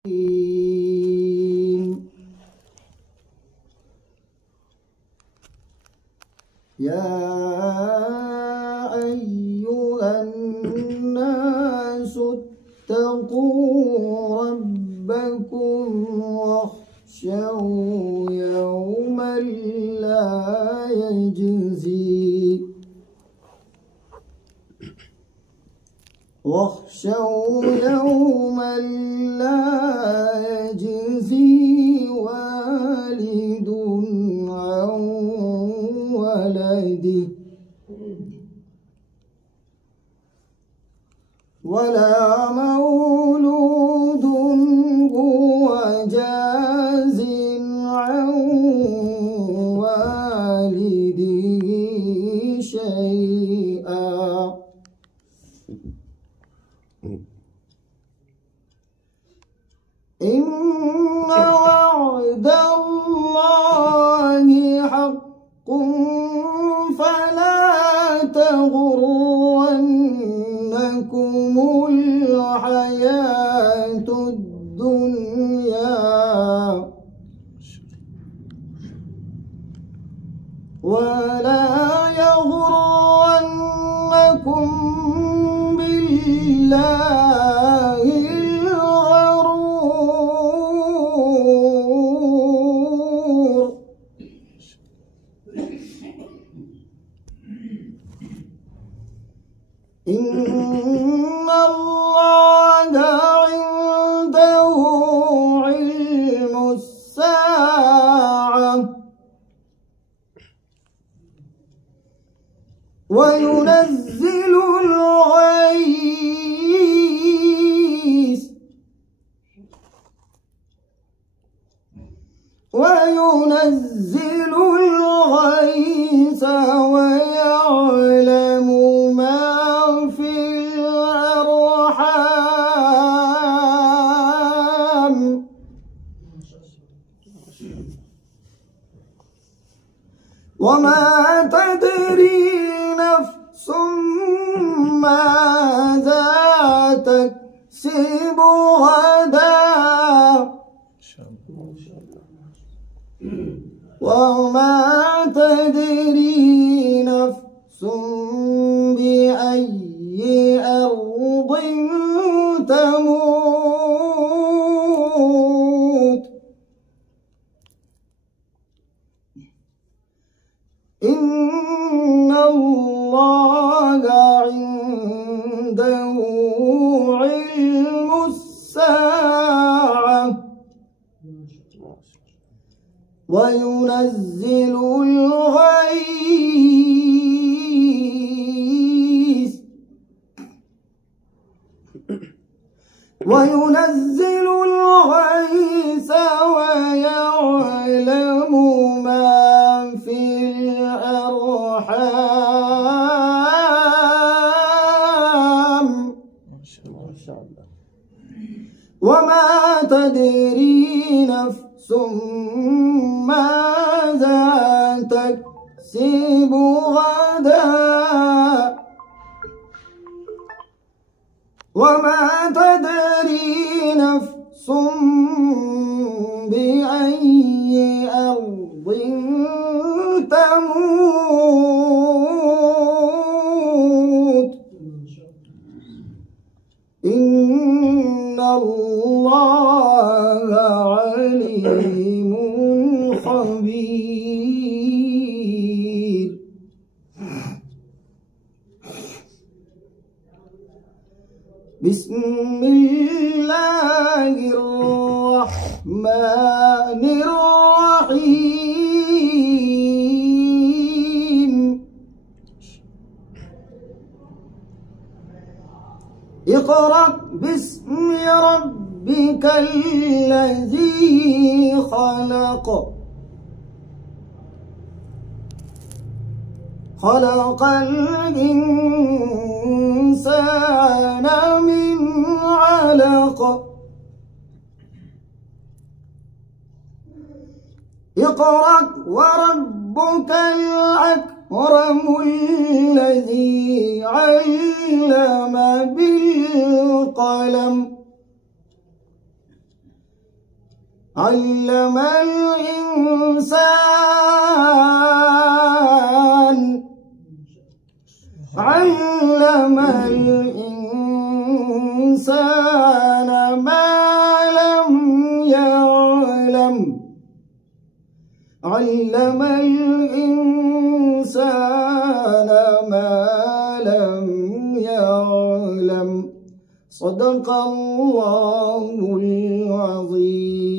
يا أيها الناس اتقوا ربكم واخشوا يوما لا يجزي والد عن ولده ولا مولود هو جاز عن والده شيئا إن وعد الله حق فلا تغرنكم الحياة الدنيا ولا يغرنكم بالله الغرور إن الله عنده علم الساعة وينزل الغيث ويعلم ما في الأرحام وما تدري نفس ماذا تكسب غدا وما تدري نفس بأي أرض تموت إن الله عنده علم الساعة وينزل الغيث ويعلم ما في الأرحام وما تدري نفس ماذا تكسب غدا وما تدري نفس بأي أرض تموت إن الله عليم خبير بسم الله الرحمن الرحيم اقرأ باسم ربك الذي خلق الإنسان من علق اقرأ وربك الأكرم الذي علم بالقلم علم الإنسان ما لم يعلم علم الإنسان ما لم يعلم صدق الله العظيم.